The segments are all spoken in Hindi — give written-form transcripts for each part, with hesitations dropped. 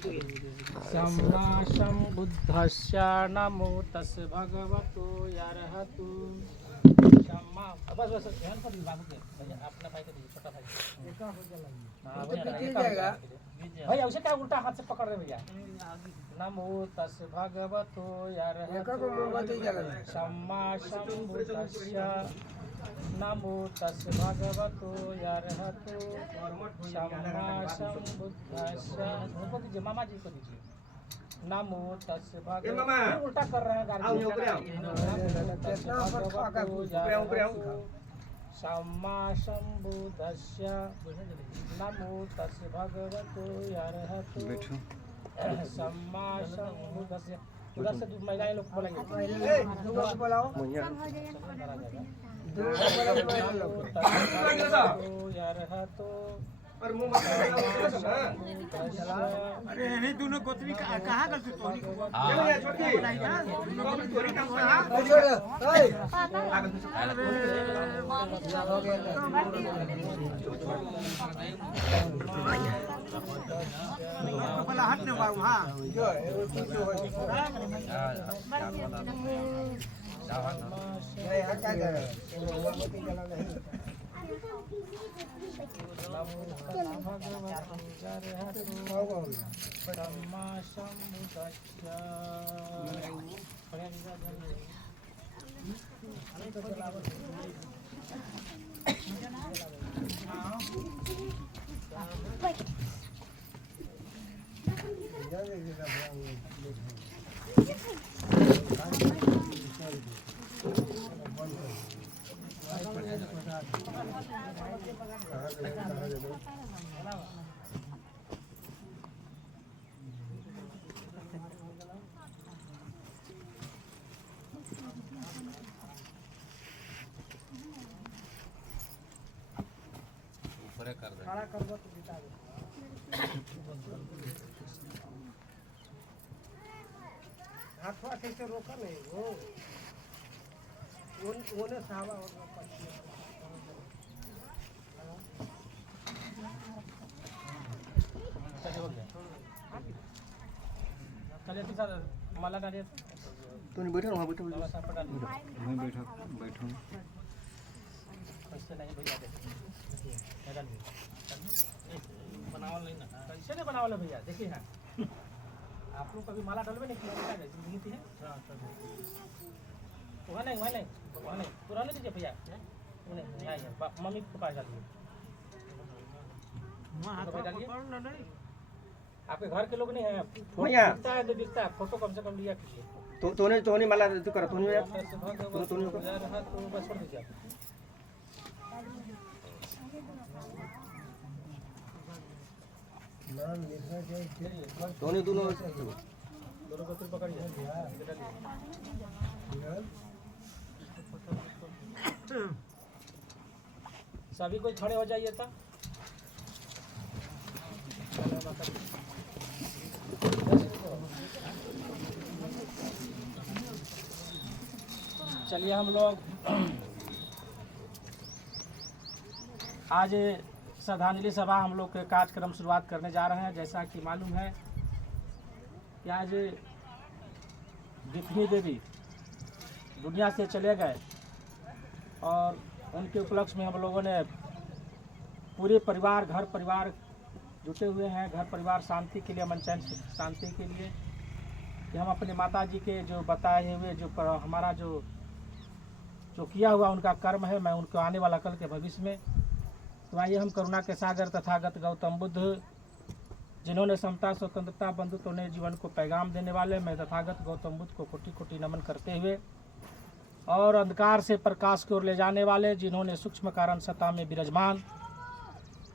सम्मा सम्बुद्धस्य नमो तस् भगवतो अरहतो सम्मा। बस बस ध्यान कर बाबू के भैया अपना भाई को दीजिए, छोटा भाई भैया उसे क्या उल्टा हाथ से पकड़ रहे भैया। नमो तस् भगवतो अरहतो सम्मा सम्बुद्धस्य नमो तस् भगवतो अरहतो सम्मा सम्बुद्धस्य। उनको दीजिए, मामा जी को दीजिए। नमो तस् भगवतो, उल्टा कर रहे हैं सम्मा सम्बुद्धस्य नमो तस् भगवतो अरहतो सम्मा सम्बुद्धस्य। उधर से महिलाएं लोग बोलेंगे, अरे नहीं दोनों गोत्री कहाँ गलती तो हाथ में वहाँ खड़ा कर दो तो बिता दो। हाथवा कैसे रोका नहीं वो ने सावा और चलिए सर माला डालिए। तो नहीं बैठो वहाँ बैठो मैं बैठो बैठो ऐसे नहीं भैया बनावल नहीं ना, कैसे नहीं बनावल भैया। देखिए ना आप लोग कभी माला डलवे नहीं किया है जिंदगी है वहाँ नहीं पूरा नहीं दीजिए भैया। मम्मी को पास डालिए, आपके घर के लोग नहीं है, दिखता है तो दिखता है, फोटो कम से कम लिया कीजिए। तो नहीं माला तू कर तो नहीं तो बस छोड़ दीजिए। दोनों दोनों को पकड़िए। सभी कोई खड़े हो जाइए था। चलिए हम लोग आज श्रद्धांजलि सभा हम लोग के कार्यक्रम शुरुआत करने जा रहे हैं। जैसा कि मालूम है कि आज बिकनी देवी दुनिया से चले गए और उनके उपलक्ष्य में हम लोगों ने पूरे परिवार घर परिवार जुटे हुए हैं। घर परिवार शांति के लिए, मन चैन शांति के लिए कि हम अपने माता जी के जो बताए हुए जो हमारा जो किया हुआ उनका कर्म है, मैं उनको आने वाला कल के भविष्य में। तो आइए हम करुणा के सागर तथागत गौतम बुद्ध जिन्होंने समता स्वतंत्रता बंधुत्व ने जीवन को पैगाम देने वाले, मैं तथागत गौतम बुद्ध को कोटि कोटि नमन करते हुए और अंधकार से प्रकाश की ओर ले जाने वाले जिन्होंने सूक्ष्म कारण सत्ता में विराजमान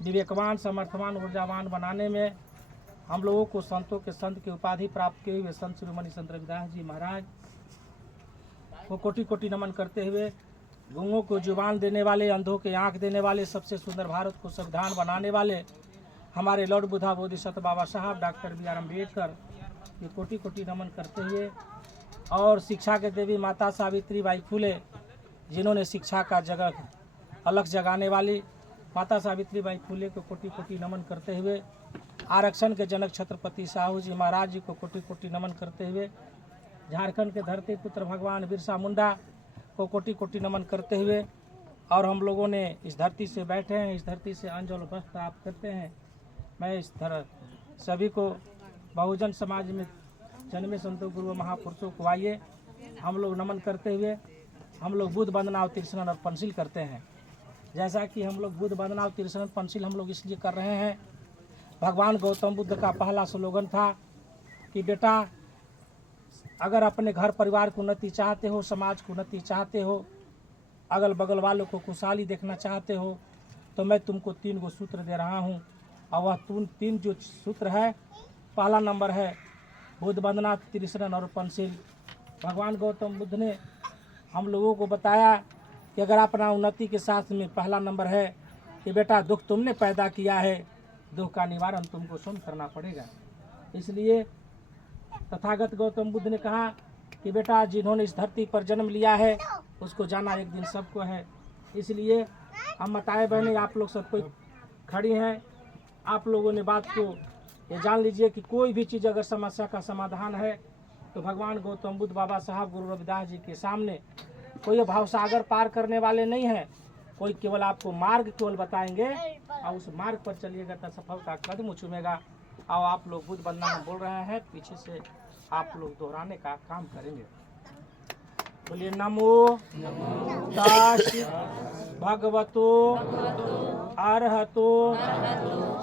विवेकवान समर्थवान ऊर्जावान बनाने में हम लोगों को संतों के संत की उपाधि प्राप्त किए हुए संत शिरोमणि संत रविदास जी महाराज को कोटि कोटि नमन करते हुए, गूंगों को जुबान देने वाले, अंधों के आंख देने वाले, सबसे सुंदर भारत को संविधान बनाने वाले हमारे लॉर्ड बुद्धा बोधिसत्व बाबा साहब डॉक्टर बी.आर. अम्बेडकर के कोटि कोटि नमन करते हुए और शिक्षा के देवी माता सावित्री बाई फुले जिन्होंने शिक्षा का जगह अलग जगाने वाली माता सावित्री बाई फुले को कोटि कोटि नमन करते हुए आरक्षण के जनक छत्रपति साहू जी महाराज जी को कोटि कोटि नमन करते हुए, झारखंड के धरती पुत्र भगवान बिरसा मुंडा को कोटि कोटि नमन करते हुए, और हम लोगों ने इस धरती से बैठे हैं, इस धरती से अंजल वस्त्र प्राप्त करते हैं। मैं इस तरह सभी को बहुजन समाज में जन्मे संतों गुरु महापुरुषों को आइए हम लोग नमन करते हुए हम लोग बुद्ध वंदना और तीर्थस्नान और पंचशील करते हैं। जैसा कि हम लोग बुद्ध वंदना और तीर्थस्नान पंचशील हम लोग इसलिए कर रहे हैं, भगवान गौतम बुद्ध का पहला स्लोगन था कि बेटा अगर अपने घर परिवार की उन्नति चाहते हो, समाज की उन्नति चाहते हो, अगल बगल वालों को खुशहाली देखना चाहते हो, तो मैं तुमको 3 गो सूत्र दे रहा हूँ। और वह 3 जो सूत्र है, पहला नंबर है बुद्ध वंदना तीर्थस्नान और पंचशील। भगवान गौतम बुद्ध ने हम लोगों को बताया कि अगर अपना उन्नति के साथ में पहला नंबर है कि बेटा दुख तुमने पैदा किया है, दुख का निवारण तुमको स्वयं करना पड़ेगा। इसलिए तथागत गौतम बुद्ध ने कहा कि बेटा जिन्होंने इस धरती पर जन्म लिया है उसको जाना एक दिन सबको है। इसलिए हम माताएं बहनें आप लोग सब कोई खड़ी हैं, आप लोगों ने बात को ये जान लीजिए कि कोई भी चीज़ अगर समस्या का समाधान है तो भगवान गौतम बुद्ध, बाबा साहब, गुरु रविदास जी के सामने कोई भाव सागर पार करने वाले नहीं हैं। कोई केवल आपको मार्ग केवल बताएंगे और उस मार्ग पर चलिएगा तो सफलता कदम चूमेगा। और आप लोग बुद्ध वंदना हम बोल रहे हैं, पीछे से आप लोग दोहराने का काम करेंगे। बोलिए नमो ताश भगवतो अरहतो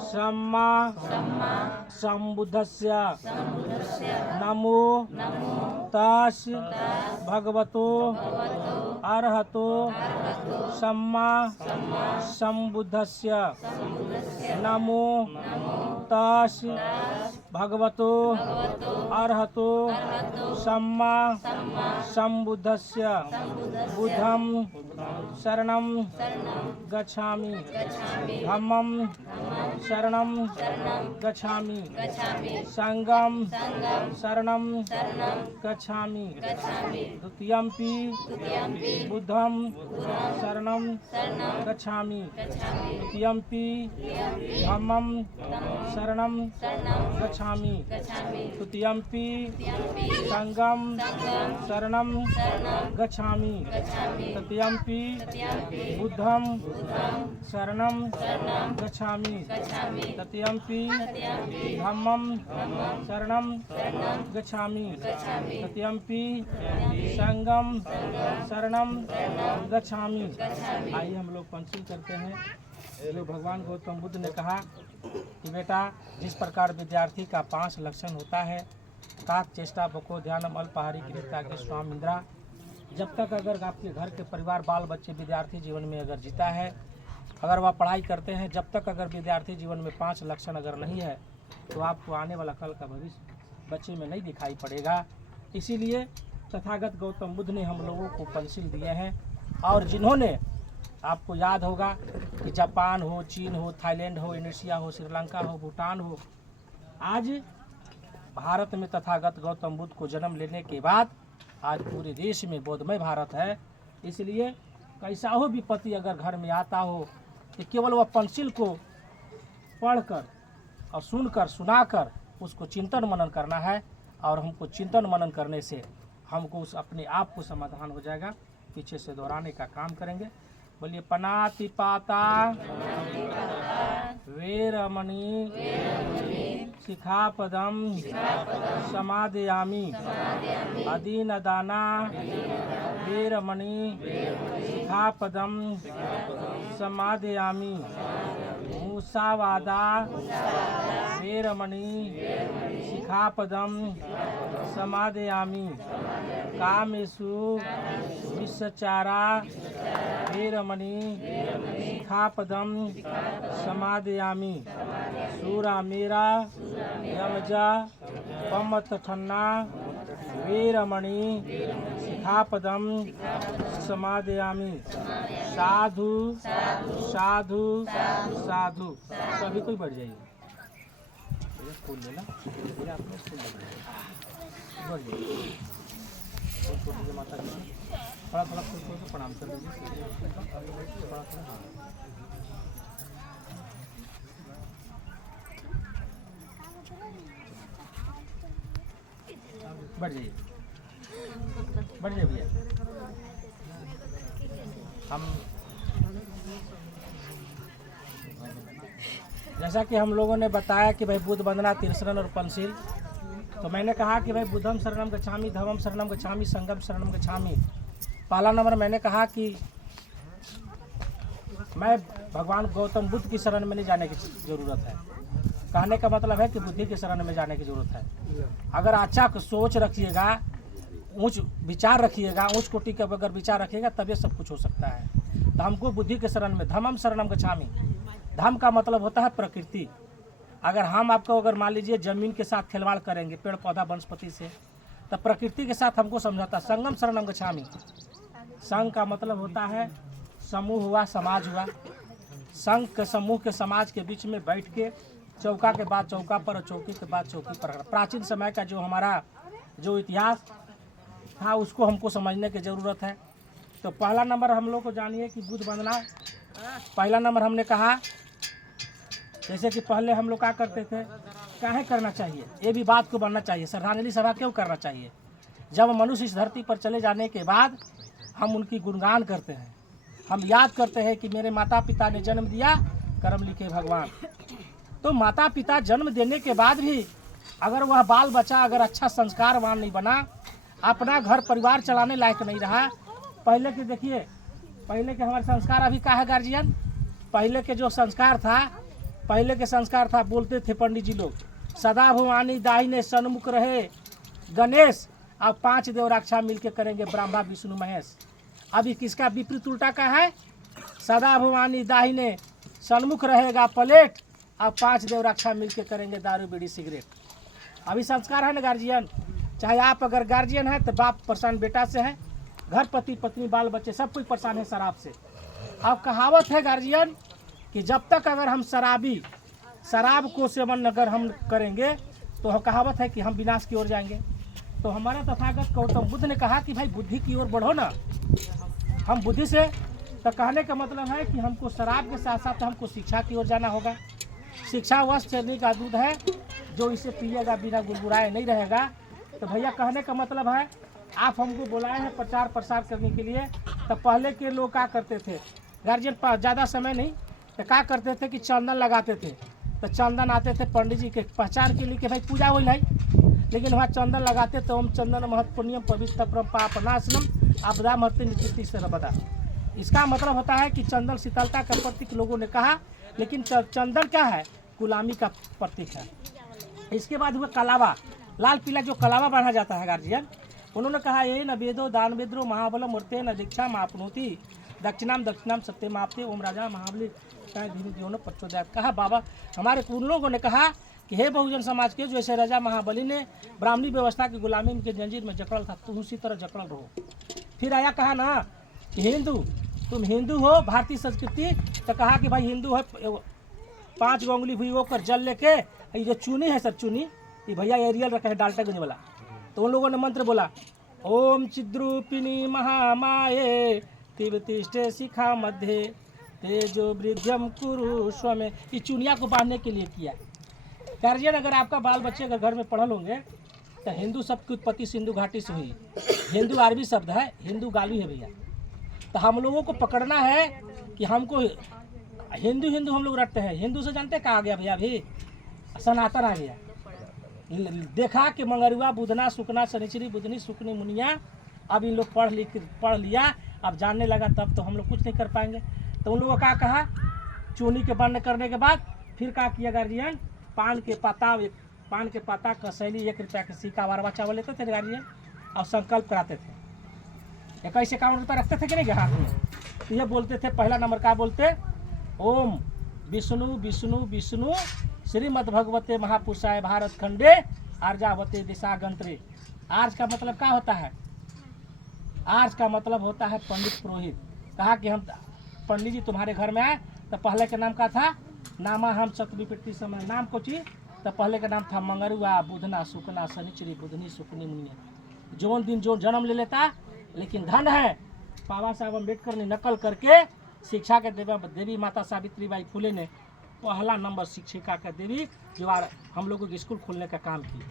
सम्मा सम्बुद्धस्य। नमो ताश भगवतो अरहतो सम्मा सम्बुद्धस्य। नमो ताश भगवतो अरहतो सम्मा सम्बुद्धस्य। बुद्धं शरणं गच्छामि, धम्मं शरणं गच्छामि, संघं शरणं गच्छामि, द्वितीयंपि बुद्धं शरणं गच्छामि, तृतीयंपि धम्मं शरणं गच्छामि, तृतीयंपि संघं शरणं गच्छामि, तृतीयंपि बुद्धं शरणं गच्छामि, तृतीयंपि धम्मं शरणं गच्छामि, तृतीयंपि संघं शरणं गच्छामि। आइए हम लोग पंचशील करते हैं। जो भगवान गौतम बुद्ध ने कहा कि बेटा जिस प्रकार विद्यार्थी का 5 लक्षण होता है, ताक चेष्टा बको ध्यानम अल्पाहारी क्रियता के स्वामी इंद्रा। जब तक अगर आपके घर के परिवार बाल बच्चे विद्यार्थी जीवन में अगर जीता है, अगर वह पढ़ाई करते हैं, जब तक अगर विद्यार्थी जीवन में 5 लक्षण अगर नहीं है तो आपको आने वाला कल का भविष्य बच्चे में नहीं दिखाई पड़ेगा। इसीलिए तथागत गौतम बुद्ध ने हम लोगों को पंचशील दिए हैं। और जिन्होंने, आपको याद होगा कि जापान हो, चीन हो, थाईलैंड हो, इंडोनेशिया हो, श्रीलंका हो, भूटान हो, आज भारत में तथागत गौतम बुद्ध को जन्म लेने के बाद आज पूरे देश में बौद्धमय भारत है। इसलिए कैसा हो विपत्ति अगर घर में आता हो कि केवल वह पंचशील को पढ़कर और सुनकर सुनाकर उसको चिंतन मनन करना है। और हमको चिंतन मनन करने से हमको उस अपने आप को समाधान हो जाएगा। पीछे से दोहराने का काम करेंगे। बोलिए पनातिपाता वेरमणि शिखापदम समादयामि, अदीनदाना वेरमणि शिखापदम समादयामि, मूसावादा वेरमणि शिखापदम समादयामि, कामेषु विषचारा वेरमणि शिखापदम समादयामि, सूरामेरा यमजा पमतठन्ना वेरमणि शिखापदम समादयामि। साधु साधु साधु। सभी कोई बढ़ जाइए, फूल लेना, आपने फूल लेना, बढ़ जाइए। छोटी सी माता जी थोड़ा थोड़ा फूल को प्रणाम कर लीजिए। थोड़ा थोड़ा बढ़ जाइए, बढ़ जाइए भैया। हम जैसा कि हम लोगों ने बताया कि भाई बुद्ध वंदना, तिरस्रण और पंचशील, तो मैंने कहा कि भाई बुद्धम शरणम गच्छामि, धम्मम शरणम गच्छामि, संघम शरणम गच्छामि। पहला नंबर मैंने कहा कि मैं भगवान गौतम बुद्ध की शरण में नहीं जाने की ज़रूरत है। कहने का मतलब है कि बुद्धि की शरण में जाने की ज़रूरत है। अगर अच्छा सोच रखिएगा, ऊंच विचार रखिएगा, ऊंच कोटि का अगर विचार रखिएगा तभी सब कुछ हो सकता है। तो हमको बुद्धि के शरण में, धम्मम शरणम गच्छामि। धम्म का मतलब होता है प्रकृति। अगर हम आपको अगर मान लीजिए ज़मीन के साथ खिलवाड़ करेंगे, पेड़ पौधा वनस्पति से, तो प्रकृति के साथ हमको समझौता। संगम शरणम गच्छामि। संघ का मतलब होता है समूह हुआ, समाज हुआ। संघ के समूह के समाज के बीच में बैठ के चौका के बाद चौका पर और चौकी के बाद चौकी पर, प्राचीन समय का जो हमारा जो इतिहास था उसको हमको समझने की ज़रूरत है। तो पहला नंबर हम लोग को जानिए कि बुद्ध वंदना। पहला नंबर हमने कहा, जैसे कि पहले हम लोग क्या करते थे, काहे करना चाहिए, ये भी बात को बनना चाहिए। श्रद्धांजलि सभा क्यों करना चाहिए? जब मनुष्य इस धरती पर चले जाने के बाद हम उनकी गुणगान करते हैं, हम याद करते हैं कि मेरे माता पिता ने जन्म दिया, कर्म लिखे भगवान। तो माता पिता जन्म देने के बाद भी अगर वह बाल बच्चा अगर अच्छा संस्कारवान नहीं बना, अपना घर परिवार चलाने लायक नहीं रहा, पहले के देखिए, पहले के हमारे संस्कार अभी का है गार्जियन? पहले के जो संस्कार था, पहले के संस्कार था, बोलते थे पंडित जी लोग, सदा भवानी दाहिने सन्मुख रहे गणेश, अब 5 देवराक्षा मिलके करेंगे ब्रह्मा विष्णु महेश। अभी किसका विपरीत उल्टा का है? सदा भवानी दाहिने सन्मुख रहेगा प्लेट, अब 5 देवराक्षा मिलके करेंगे दारू बीड़ी सिगरेट। अभी संस्कार है ना गार्जियन। चाहे आप अगर गार्जियन है तो बाप परेशान बेटा से है, घर पति पत्नी बाल बच्चे सब कोई परेशान है शराब से। अब कहावत है गार्जियन कि जब तक अगर हम शराब को सेवन अगर हम करेंगे तो कहावत है कि हम विनाश की ओर जाएंगे। तो हमारा तथागत गौतम बुद्ध ने कहा कि भाई बुद्धि की ओर बढ़ो ना, हम बुद्धि से, तो कहने का मतलब है कि हमको शराब के साथ साथ हमको शिक्षा की ओर जाना होगा। शिक्षा वश चलने का दूध है, जो इसे पिएगा बिना गुड़गुड़ाए नहीं रहेगा। तो भैया कहने का मतलब है, आप हमको बुलाए हैं प्रचार प्रसार करने के लिए। तो पहले के लोग क्या करते थे गार्जियन, ज़्यादा समय नहीं, तो क्या करते थे कि चंदन लगाते थे। तो चंदन आते थे पंडित जी के पहचान के लिए कि भाई पूजा हो है, लेकिन वहाँ चंदन लगाते तो ओम चंदन महत्पुण्यम पवित्र परम पापनाशनम आपदा महत्व निचिति सर्वदा। इसका मतलब होता है कि चंदन शीतलता का प्रतीक लोगों ने कहा, लेकिन चंदन क्या है? गुलामी का प्रतीक है। इसके बाद हुआ कलावा, लाल पीला जो कलावा बांधा जाता है गार्जियन, उन्होंने कहा ये न वेदो दान वेद्रो महाबलम मूर्ते न दीक्षा मापनोति दक्षिणाम दक्षिणाम सत्यम आपते ओम राजा महाबली धीरे जीवन प्रचोदयात। कहा बाबा हमारे उन लोगों ने कहा कि हे बहुजन समाज के, जैसे राजा महाबली ने ब्राह्मणी व्यवस्था की गुलामी के जंजीर में जकड़ल था, तुम उसी तरह जकड़ल रहो। फिर आया कहा ना कि हिंदू, तुम हिंदू हो, भारतीय संस्कृति, तो कहा कि भाई हिंदू है, 5 उंगली हुई होकर जल लेके, ये जो चुनी है सर, चुनी ये भैया एरियल रखा है डाल्टनगंज वाला। तो उन लोगों ने मंत्र बोला, ओम चिद्रूपिणी महामाये तिष्ठे शिखा मध्य तेजो वृद्ध्यम कुरु स्वमे। ये चुनिया को बांधने के लिए किया। गार्जियन अगर आपका बाल बच्चे अगर घर में पढ़ल होंगे तो हिंदू शब्द की उत्पत्ति सिंधु घाटी से हुई। हिंदू अरबी शब्द है, हिंदू गाली है भैया। तो हम लोगों को पकड़ना है कि हमको हिंदू हिंदू हम लोग रटते हैं। हिंदू से जानते कहाँ आ गया भैया? अभी सनातन आ गया। देखा कि मंगरुआ बुधना सुकना शनिचरी बुधनी सुकनी मुनिया, अब इन लोग पढ़ लिया, अब जानने लगा, तब तो हम लोग कुछ नहीं कर पाएंगे। तो उन लोगों का कहा, चूनी के बंद करने के बाद फिर क्या किया गार्जियन? पान के पत्ता कसैली 1 रुपया के सिक्का वारवा चावल लेते थे गार्जियन और संकल्प कराते थे। 21-51 रुपया रखते थे कि नहीं हाथ में? तो ये बोलते थे, पहला नंबर का बोलते, ओम विष्णु विष्णु विष्णु श्रीमद् भगवते महापुरुषाय भारत खंडे आर्यावते दिशागंत्रे। आर्ज का मतलब क्या होता है? आर्ज का मतलब होता है पंडित पुरोहित। कहा कि हम पंडित जी तुम्हारे घर में आए, तो पहले का नाम क्या था? नामा हम चतुर्विपत्ति समय। नाम को चीज तो पहले का नाम था मंगरुआ बुधना सुकना शनिचरी बुधनी सुकनी मुनिया। जोन दिन जो जन्म ले लेता, लेकिन धन है बाबा साहब अम्बेडकर ने नकल करके शिक्षा के देवी माता सावित्रीबाई फुले ने पहला नंबर शिक्षिका का देवी जो हम लोगों के स्कूल खोलने का काम की।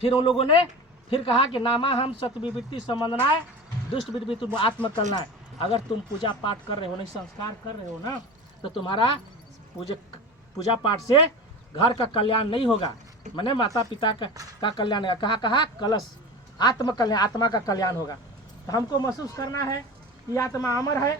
फिर उन लोगों ने फिर कहा कि नामा हम सतविवृत्ति संबंधनाय दुष्ट विवृत्ति तुम आत्मकलनाय। अगर तुम पूजा पाठ कर रहे हो, नहीं संस्कार कर रहे हो ना, तो तुम्हारा पूजा पाठ से घर का कल्याण नहीं होगा, माने माता पिता का कल्याण है। कहा कलश आत्म कल्याण, आत्मा का कल्याण होगा। तो हमको महसूस करना है कि आत्मा अमर है।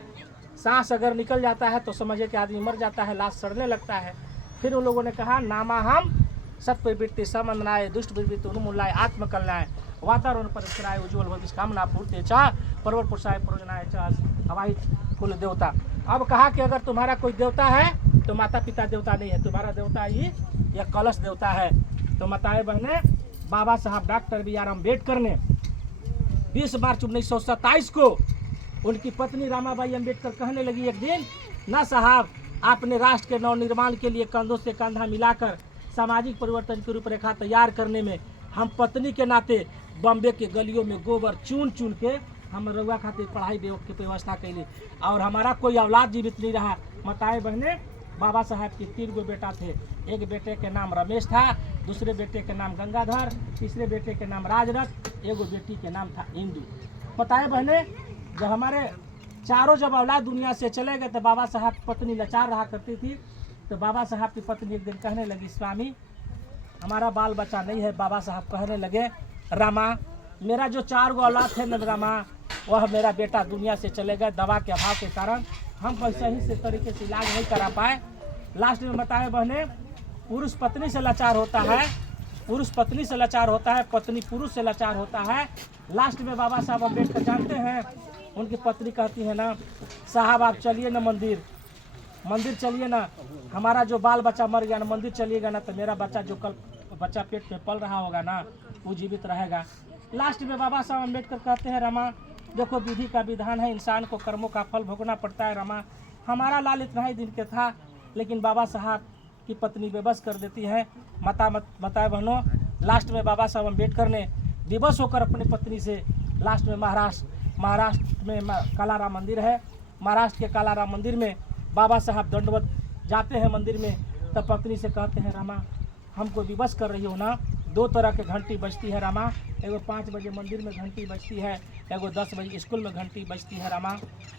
सांस अगर निकल जाता है तो समझे कि आदमी मर जाता है, लाश सड़ने लगता है। फिर उन लोगों ने कहा नामा हम सत्प्रवृत्ति समन्वय दुष्ट विवृत्ति उन्मूलनाय आत्म कल्याण वातावरण परिष्काराय उज्ज्वल भविष्य कामना पूर्ति चा परवर पुरुषाय प्रयोजनाय चा हवाई कुल देवता। अब कहा कि अगर तुम्हारा कोई देवता है तो माता पिता देवता नहीं है, तुम्हारा देवता ही यह कलश देवता है। तो माताएं बहने, बाबा साहब डॉक्टर B.R. अम्बेडकर ने 20 मार्च 1927 को उनकी पत्नी रामाबाई अम्बेडकर कहने लगी एक दिन, ना साहब आपने राष्ट्र के नवनिर्माण के लिए कंधों से कंधा मिलाकर सामाजिक परिवर्तन की रूपरेखा तैयार करने में हम पत्नी के नाते बॉम्बे के गलियों में गोबर चुन चुन के हम रउआ खातिर पढ़ाई की व्यवस्था कैली और हमारा कोई औलाद जीवित नहीं रहा। माताएं बहने, बाबा साहब के 3 गो बेटा थे। एक बेटे के नाम रमेश था, दूसरे बेटे के नाम गंगाधर, तीसरे बेटे के नाम राजरथ, एगो बेटी के नाम था इंदु। माताएं बहने, जब हमारे चारों जब औलाद दुनिया से चले गए तो बाबा साहब की पत्नी लाचार रहा करती थी। तो बाबा साहब की पत्नी एक दिन कहने लगी, स्वामी हमारा बाल बच्चा नहीं है। बाबा साहब कहने लगे, रामा मेरा जो 4 गो औलाद थे न रामा, वह मेरा बेटा दुनिया से चले गए दवा के अभाव के कारण। हम सही से तरीके से इलाज नहीं करा पाए। लास्ट में बताए बहने, पुरुष पत्नी से लाचार होता है, पुरुष पत्नी से लाचार होता है, पत्नी पुरुष से लाचार होता है। लास्ट में बाबा साहब अम्बेडकर जानते हैं, उनकी पत्नी कहती है ना, साहब आप चलिए ना मंदिर चलिए ना, हमारा जो बाल बच्चा मर गया ना, मंदिर चलिएगा ना तो मेरा बच्चा जो कल बच्चा पेट में पल रहा होगा ना वो जीवित रहेगा। लास्ट में बाबा साहब अम्बेडकर कहते हैं, रमा देखो विधि का विधान है, इंसान को कर्मों का फल भोगना पड़ता है। रमा हमारा लाल इतना ही दिन के था, लेकिन बाबा साहब की पत्नी बेबस कर देती है। माता बहनों, लास्ट में बाबा साहब अम्बेडकर ने विवश होकर अपनी पत्नी से लास्ट में महाराष्ट्र में कालाराम मंदिर है, महाराष्ट्र के कालाराम मंदिर में बाबा साहब दंडवत जाते हैं मंदिर में। तब पत्नी से कहते हैं, रामा हमको विवश कर रही हो ना, 2 तरह के घंटी बजती है रामा, एगो 5 बजे मंदिर में घंटी बजती है, एगो 10 बजे स्कूल में घंटी बजती है रामा।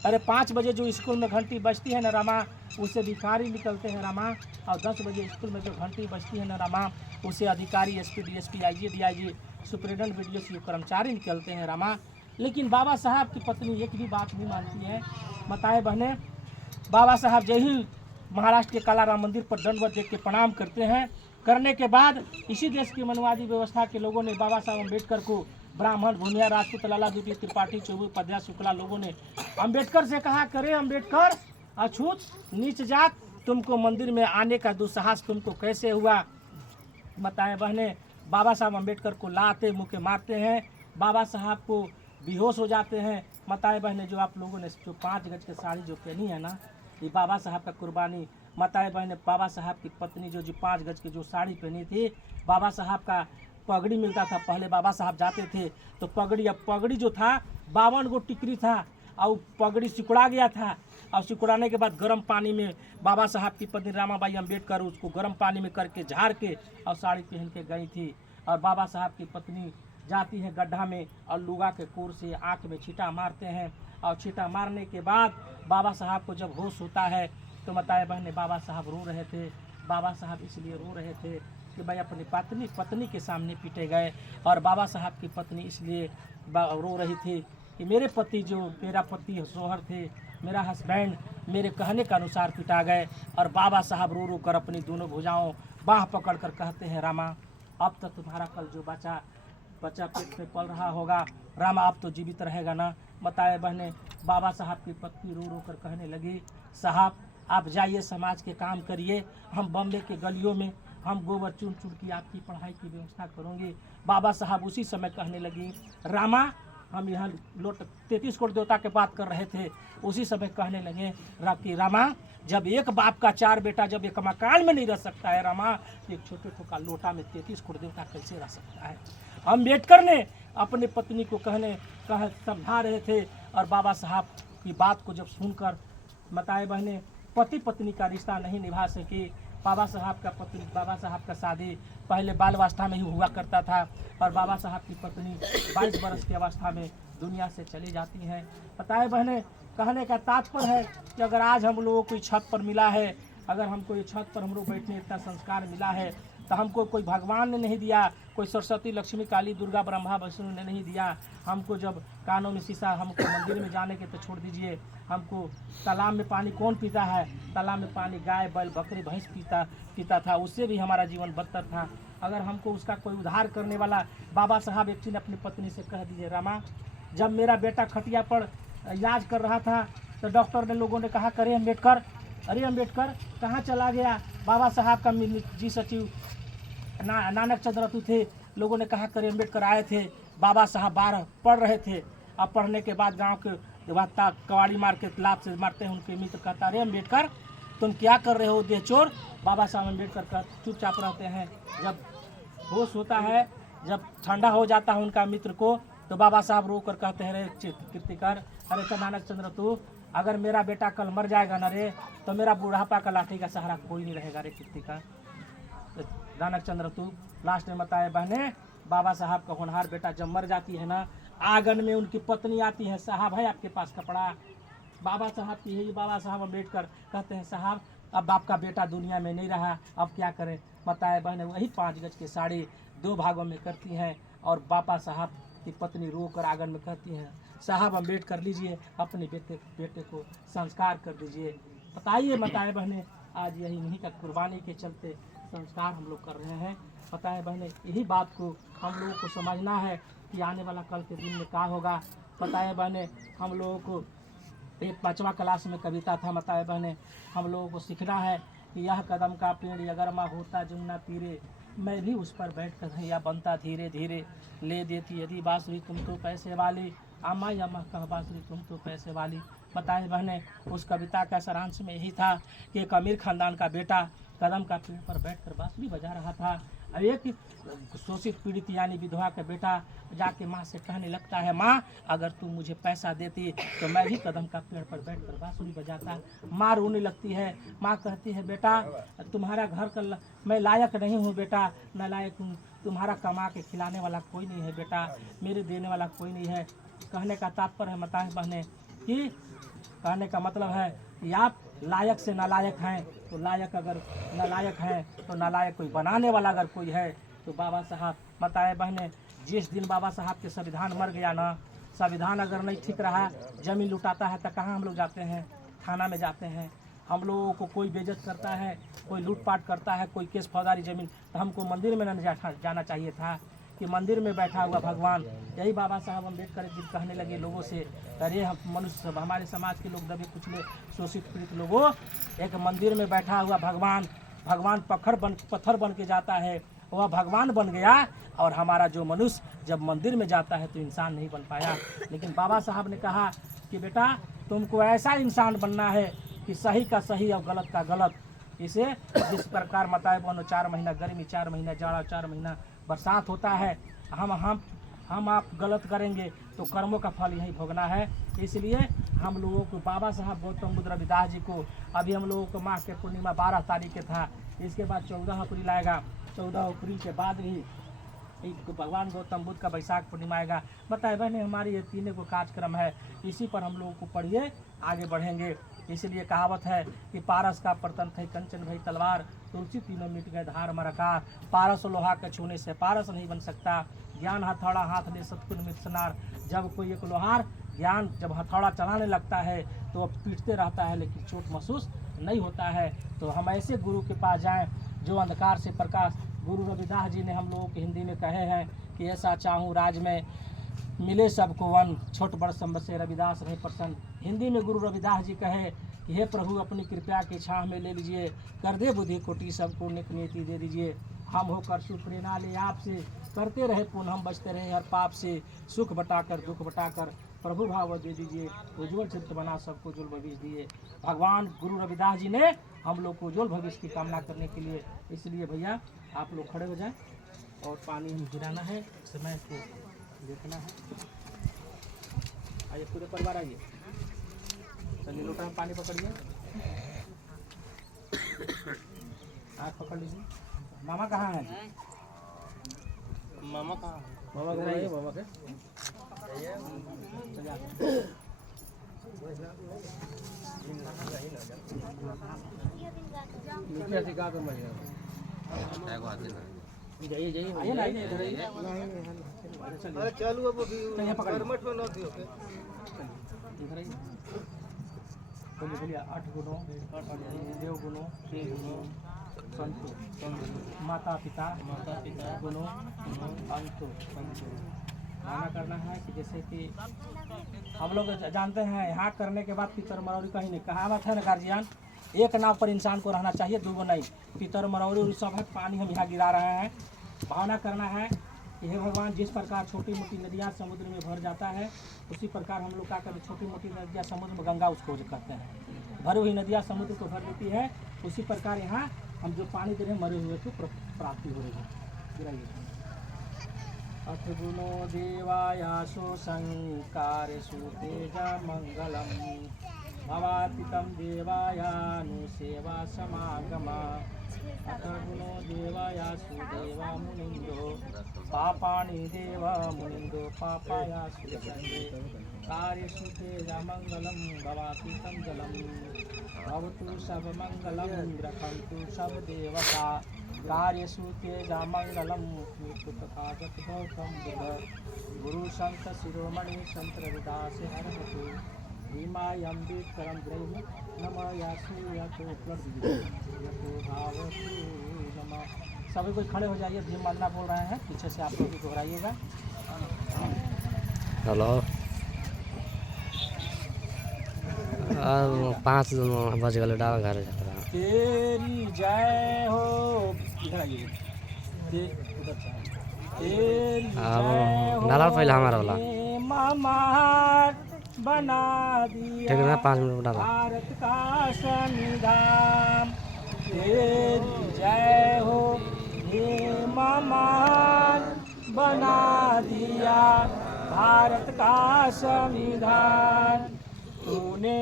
अरे 5 बजे जो स्कूल में घंटी बजती है ना रामा, उससे भिखारी निकलते हैं रामा, और 10 बजे स्कूल में जो घंटी बजती है ना रामा, उससे अधिकारी SP DSP IG DIG superintendent BDO कर्मचारी निकलते हैं रामा। लेकिन बाबा साहब की पत्नी एक भी बात नहीं मानती है। माताएं बहनें, बाबा साहब जय ही महाराष्ट्र के कालाराम मंदिर पर दंडवत देख के प्रणाम करते हैं। करने के बाद इसी देश की मनुवादी व्यवस्था के लोगों ने बाबा साहब अम्बेडकर को ब्राह्मण, भूमिया, राजपूत, लाला द्वितीय, त्रिपाठी, चौबे, उपाध्याय, शुक्ला लोगों ने अम्बेडकर से कहा, करे अम्बेडकर अछूत नीच जात, तुमको मंदिर में आने का दुस्साहस तुमको कैसे हुआ। बताएं बहने, बाबा साहब अम्बेडकर को लाते मुके मारते हैं, बाबा साहब को बेहोश हो जाते हैं। माताएं बहनें, जो आप लोगों ने जो 5 गज की साड़ी जो पहनी है ना, ये बाबा साहब का कुर्बानी। माताएं बहनें, बाबा साहब की पत्नी जो 5 गज की जो साड़ी पहनी थी, बाबा साहब का पगड़ी मिलता था। पहले बाबा साहब जाते थे तो पगड़ी जो था 52 गो टिकरी था, और पगड़ी सिकुड़ा गया था, और सिकुड़ाने के बाद गर्म पानी में बाबा साहब की पत्नी रामाबाई अम्बेडकर उसको गर्म पानी में करके झाड़ के और साड़ी पहन के गई थी। और बाबा साहब की पत्नी जाती है गड्ढा में और लुगा के कोर से आँख में छींटा मारते हैं, और छींटा मारने के बाद बाबा साहब को जब होश होता है तो बताए बहने, बाबा साहब रो रहे थे। बाबा साहब इसलिए रो रहे थे कि भाई अपनी पत्नी के सामने पीटे गए, और बाबा साहब की पत्नी इसलिए रो रही थी कि मेरे पति जो मेरा पति सोहर थे, मेरा हस्बैंड मेरे कहने के अनुसार पिटा गए। और बाबा साहब रो रो कर अपनी दोनों भुजाओं बाँह पकड़ कर कहते हैं, रामा अब तो तुम्हारा कल जो बच्चा पेट में पल रहा होगा, रामा अब तो जीवित रहेगा ना। बताए बहने, बाबा साहब की पत्नी रो रो कर कहने लगी, साहब आप जाइए समाज के काम करिए, हम बॉम्बे के गलियों में हम गोबर चुन चुन की आपकी पढ़ाई की व्यवस्था करेंगे। बाबा साहब उसी समय कहने लगी, रामा हम यहाँ 33 करोड़ देवता के बात कर रहे थे, उसी समय कहने लगे कि रामा जब एक बाप का 4 बेटा जब एक मकान में नहीं रह सकता है रामा, एक छोटे छोटा लोटा में 33 करोड़ देवता कैसे रह सकता है। अम्बेडकर ने अपने पत्नी को समझा रहे थे, और बाबा साहब की बात को जब सुनकर बताए बहने, पति पत्नी का रिश्ता नहीं निभा सके, बाबा साहब का पत्नी, बाबा साहब का शादी पहले बाल अवस्था में ही हुआ करता था और बाबा साहब की पत्नी 22 वर्ष की अवस्था में दुनिया से चली जाती हैं। पता है बहने, कहने का तात्पर्य है कि अगर आज हम लोगों को छत पर मिला है, अगर हमको ये छत पर हम लोग बैठने इतना संस्कार मिला है, तो हमको कोई भगवान ने नहीं दिया, कोई सरस्वती लक्ष्मी काली दुर्गा ब्रह्मा विष्णु ने नहीं दिया। हमको जब कानों में शीशा, हमको मंदिर में जाने के तो छोड़ दीजिए, हमको तालाब में पानी कौन पीता है? तालाब में पानी गाय बैल बकरी भैंस पीता था, उससे भी हमारा जीवन बदतर था। अगर हमको उसका कोई उद्धार करने वाला बाबा साहब एक दिन अपनी पत्नी से कह दीजिए, रामा, जब मेरा बेटा खटिया पर इलाज कर रहा था तो डॉक्टर ने लोगों ने कहा, करे अम्बेडकर, अरे अम्बेडकर कहाँ चला गया? बाबा साहब का जी सचिव नानक चंद्र थे, लोगों ने कहा करे अम्बेडकर आए थे, बाबा साहब 12 पढ़ रहे थे। अब पढ़ने के बाद गांव के कवाड़ी मार के लात से मारते हैं, उनके मित्र कहता, अरे अम्बेडकर तुम क्या कर रहे हो देह चोर? बाबा साहब अम्बेडकर का चुपचाप रहते हैं। जब होश होता है, जब ठंडा हो जाता है उनका मित्र को, तो बाबा साहब रो कर कहते हैं, रे कीर्तिकर, अरे नानक चंद्र तू, अगर मेरा बेटा कल मर जाएगा ना रे, तो मेरा बुढ़ापा का लाठी का सहारा कोई नहीं रहेगा रे कीर्तिकर। नानक चंद्र तू लास्ट में बताए बहने, बाबा साहब का होनहार बेटा जब मर जाती है ना, आंगन में उनकी पत्नी आती है, साहब है आपके पास कपड़ा? बाबा साहब की है, बाबा साहब अम्बेडकर कहते हैं, साहब अब आपका बेटा दुनिया में नहीं रहा, अब क्या करें? बताए बहने, वही 5 गज की साड़ी 2 भागों में करती हैं और बाबा साहब की पत्नी रो कर आंगन में कहती हैं, साहब अम्बेडकर लीजिए, अपने बेटे को संस्कार कर दीजिए। बताए बहने, आज यही नहीं का कुर्बानी के चलते संस्कार हम लोग कर रहे हैं। पता है बहने, यही बात को हम लोगों को समझना है कि आने वाला कल के दिन में क्या होगा। पता है बहने, हम लोगों को एक 5वां क्लास में कविता था, पता है बहने, हम लोगों को सीखना है कि यह कदम का पेड़ अगर माँ होता जमुना तीरे, मैं भी उस पर बैठ कर या बनता धीरे धीरे, ले देती यदि बांसुरी तुम तो पैसे वाली, अम्मा अम्मा कह बांसुरी तुम तो पैसे वाली। बताए बहने, उस कविता का सारांश में यही था कि एक अमीर खानदान का बेटा कदम का पेड़ पर बैठकर बांसुरी बजा रहा था। अब एक शोषित पीड़ित यानी विधवा का बेटा जाके माँ से कहने लगता है, माँ अगर तू मुझे पैसा देती तो मैं भी कदम का पेड़ पर बैठकर बांसुरी बजाता। माँ रोने लगती है। माँ कहती है, बेटा तुम्हारा घर का मैं लायक नहीं हूँ बेटा, मैं लायक हूँ, तुम्हारा कमा के खिलाने वाला कोई नहीं है बेटा, मेरे देने वाला कोई नहीं है। कहने का तात्पर्य है बताएं बहने कि कहने का मतलब है कि आप लायक से नालायक हैं, तो लायक अगर नालायक हैं तो नालायक कोई बनाने वाला अगर कोई है तो बाबा साहब। बताए बहने, जिस दिन बाबा साहब के संविधान मर गया ना, संविधान अगर नहीं ठीक रहा, जमीन लुटाता है तो कहाँ हम लोग जाते हैं? थाना में जाते हैं। हम लोगों को कोई बेइज्जत करता है, कोई लूटपाट करता है, कोई केस फौजदारी जमीन, तो हमको मंदिर में न जाना चाहिए था कि मंदिर में बैठा हुआ भगवान। यही बाबा साहब अम्बेडकर एक दिन कहने लगे लोगों से, अरे हम मनुष्य, हमारे समाज के लोग दबे कुचले शोषित पीड़ित लोगों, एक मंदिर में बैठा हुआ भगवान पत्थर बन के जाता है, वह भगवान बन गया, और हमारा जो मनुष्य जब मंदिर में जाता है तो इंसान नहीं बन पाया। लेकिन बाबा साहब ने कहा कि बेटा तुमको ऐसा इंसान बनना है कि सही का सही और गलत का गलत। इसे जिस प्रकार बताए बनो 4 महीना गर्मी, 4 महीना जाड़ा, 4 महीना बरसात होता है, हम आप गलत करेंगे तो कर्मों का फल यही भोगना है। इसलिए हम लोगों को बाबा साहब गौतम बुद्ध रविदास जी को, अभी हम लोगों को माह के पूर्णिमा 12 तारीख के था, इसके बाद 14 अप्रैल आएगा, 14 अप्रैल के बाद ही भगवान गौतम बुद्ध का बैसाख पूर्णिमा आएगा। बताए बहने, हमारी ये 3 को कार्यक्रम है, इसी पर हम लोगों को पढ़िए, आगे बढ़ेंगे। इसलिए कहावत है कि पारस का प्रतन थे कंचन भई तलवार, तुलसी तीनों मिट गए धार मरकार। पारस लोहा के छूने से पारस नहीं बन सकता, ज्ञान हथौड़ा हाथ ले सतकुन मित सनार। जब कोई एक लोहार ज्ञान जब हथौड़ा चलाने लगता है तो वह पीटते रहता है लेकिन चोट महसूस नहीं होता है। तो हम ऐसे गुरु के पास जाएं जो अंधकार से प्रकाश। गुरु रविदास जी ने हम लोगों को हिंदी में कहे हैं कि ऐसा चाहूँ राज में मिले सबको वन, छोट बड़ सब से रविदास रहे प्रसन्न। हिंदी में गुरु रविदास जी कहे कि हे प्रभु अपनी कृपया की छाह में ले लीजिए, कर दे बुद्धि कोटि सबको निक नीति दे दीजिए। हम होकर सुप्रेरणा ले आपसे, करते रहे पुण्य हम बचते रहे हर पाप से। सुख बटाकर दुख बटाकर प्रभु भाव दे दीजिए, उज्ज्वल चित्र बना सबको उज्ज्वल भविष्य दिए। भगवान गुरु रविदास जी ने हम लोग को उज्ज्वल भविष्य की कामना करने के लिए, इसलिए भैया आप लोग खड़े हो जाएं और पानी हम गिराना है, समय को देखना है। आइए पूरे परिवार आइए, चलिए लोटा में पानी पकड़िए। आँख पकड़ लीजिए। मामा कहाँ हैं जी? मामा कहाँ मामा घर आइए, मामा के नीचे सिखा कर मर जाइए जाइए आइए ना आइए इधर आइए। अरे चलो अब अभी नहीं, पकड़ लो। परमठ में न दियो के इधर आइए। बोलिए बोलिए 8 गुणों देव गुणों के गुणों संतु माता पिता गुणों अंतु माना करना है कि जैसे कि हम लोग जानते हैं यहाँ करने के बाद पितर मरौरी कहीं नहीं। कहावत है ना गार्जियन, एक नाव पर इंसान को रहना चाहिए, दो नहीं। पितर मरौरी सब है, पानी हम यहाँ गिरा रहे हैं। भावना करना है कि हे भगवान, जिस प्रकार छोटी मोटी नदियाँ समुद्र में भर जाता है, उसी प्रकार हम लोग क्या करते, छोटी मोटी नदियाँ समुद्र में गंगा उसको कहते हैं, भरी हुई नदियाँ समुद्र को भर देती है। उसी प्रकार यहाँ हम जो पानी दे रहे हैं मरे हुए को प्राप्ति हो रही है। गिराइए। अथ गुणो देवायासो संकारेषु तेजा मंगलम भवातितं देवायानुसेवा समागमा। अथ गुणो देवायासु देवा मुनिन्दो पापानि देव मुनिन्दो पापायासु चंदे कार्येषु तेजा मंगलम भवातितं जलम भवतु सर्वमंगलं रक्षन्तु सर्वदेवता कार्येषु तेजा मंगलम तथागत गौतम बुद्ध गुरु संत शिरोमणि संत रविदास हरहतु भीमायं विक्रम ग्रही नमः यासु यातो उपलब्ध यातो भावतु नमः। सभी कोई खड़े हो जाइए। भीम वंदना बोल रहे हैं, पीछे से आप लोग भी दोहराइएगा। हेलो 5 बज गए डाल घर जा रहा। तेरी जय हो। इधर आइए। उधर जाओ। तेरी जय हो डाला पहले हमारा वाला मामा बना दिया ठीक है ना, 5 मिनट डाला। भारत का संविधान। तेरी जय हो हे मामा बना दिया भारत का संविधान। तूने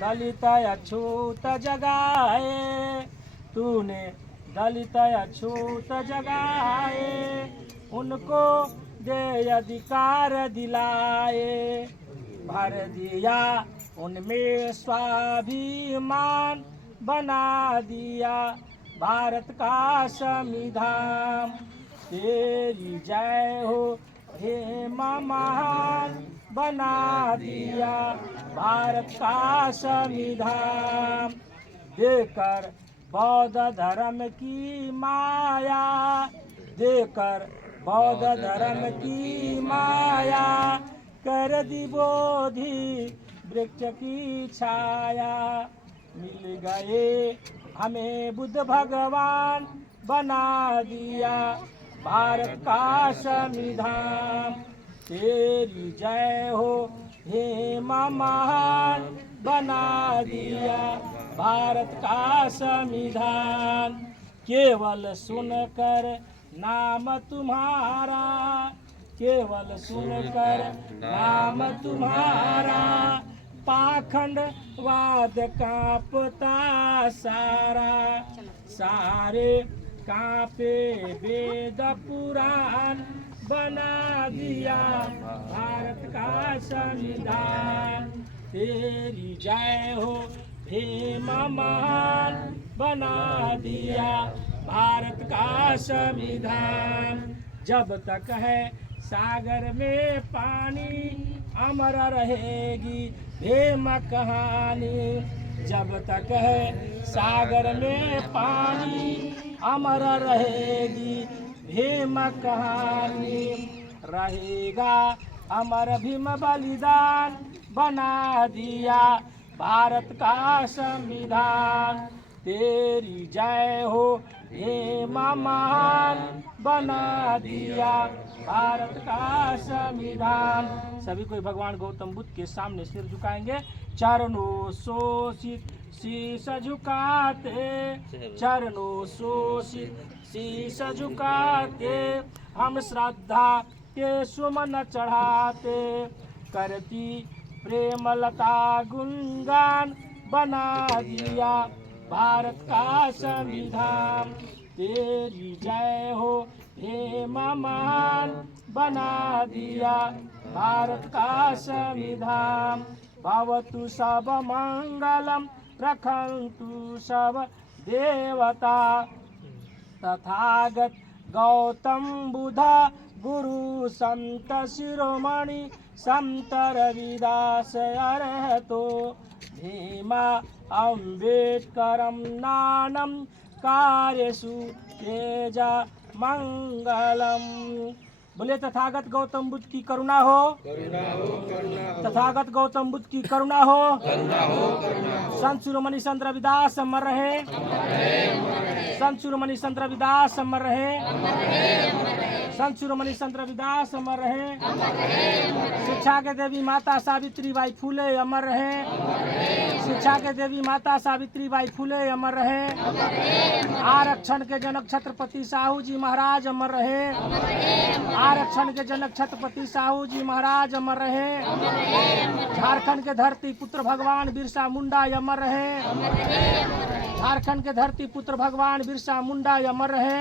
दलित अछूत जगाए, तूने दलित अछूत जगाए, उनको दे अधिकार दिलाए, भर दिया उनमें स्वाभिमान, बना दिया भारत का संविधान। तेरी जय हो हे महान बना दिया भारत का संविधान। देकर बौद्ध धर्म की माया, देकर बौद्ध धर्म की माया, कर दी बोधि वृक्ष की छाया। मिल गए हमें बुद्ध भगवान, बना दिया भारत का संविधान। तेरी जय हो हे महान बना दिया भारत का संविधान। केवल सुनकर नाम तुम्हारा, केवल सुनकर नाम तुम्हारा, पाखंडवाद कांपता सारा। सारे कांपे वेद पुराण, बना दिया भारत का संविधान। तेरी जय हो हे महान बना दिया भारत का संविधान। जब तक है सागर में पानी, अमर रहेगी प्रेम कहानी। जब तक है सागर में पानी, अमर रहेगी भीम कहानी। रहेगा अमर भीम बलिदान, बना दिया भारत का संविधान। तेरी जय हो हे महान बना दिया भारत का संविधान। सभी कोई भगवान गौतम बुद्ध के सामने सिर झुकाएंगे। चरणों शोषित शीश झुकाते, चरणों शोषित शीश झुकाते, हम श्रद्धा के सुमन चढ़ाते। करती प्रेमलता गुणगान, बना दिया भारत का संविधान। तेरी जय हो हे महान बना दिया भारत का संविधान। भवतु सब मंगलम रखन्तु सब देवता। तथागत गौतम बुद्ध गुरु संत शिरोमणि संत रविदास अरहतो भीमा अम्बेडकरम नानम कार्यसु तेज मंगलम। बोले तथागत गौतम बुद्ध की करुणा हो, तथागत गौतम बुद्ध की करुणा हो। संत शिरोमणि संत रविदास अमर रहे, संत शिरोमणि संत रविदास अमर रहे, संत शिरोमणि संत रविदास अमर रहे। शिक्षा के देवी माता सावित्रीबाई फुले अमर रहे, शिक्षा के देवी माता सावित्रीबाई फुले अमर रहे। आरक्षण के जनक छत्रपति साहू जी महाराज अमर रहे, आरक्षण के जनक छत्रपति साहू जी महाराज अमर रहे। झारखंड के धरती पुत्र भगवान बिरसा मुंडा अमर रहे, झारखंड के धरती पुत्र भगवान बिरसा मुंडा अमर रहे।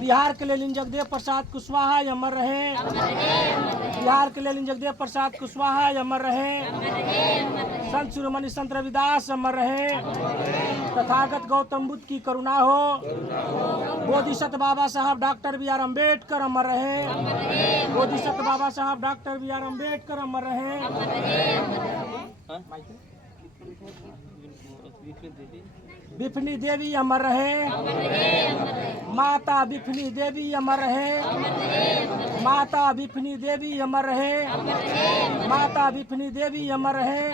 बिहार के लिए जगदेव प्रसाद कुशवाहा अमर रहे, बिहार के लिए जगदेव प्रसाद कुशवाहा अमर रहे। संत शिरोमणि संत रविदास अमर रहे। तथागत गौतम बुद्ध की करुणा हो। बोधिसत्व बाबा साहब डॉक्टर बी आर अम्बेडकर अमर रहे, बोधिसत्व बाबा साहब डॉक्टर बी आर अम्बेडकर अमर रहे। बिफनी देवी अमर रहे, माता बिफनी देवी अमर रहे, माता बिफनी देवी अमर रहे, माता बिफनी देवी अमर रहे।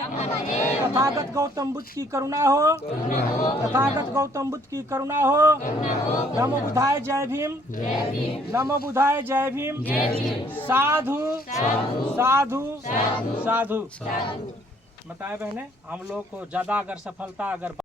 तथागत गौतम बुद्ध की करुणा हो, तथागत गौतम बुद्ध की करुणा हो। नमो बुद्धाय जय भीम, नमो बुद्धाय जय भीम। साधु साधु साधु। बताए बहने, हम लोग को ज्यादा अगर सफलता अगर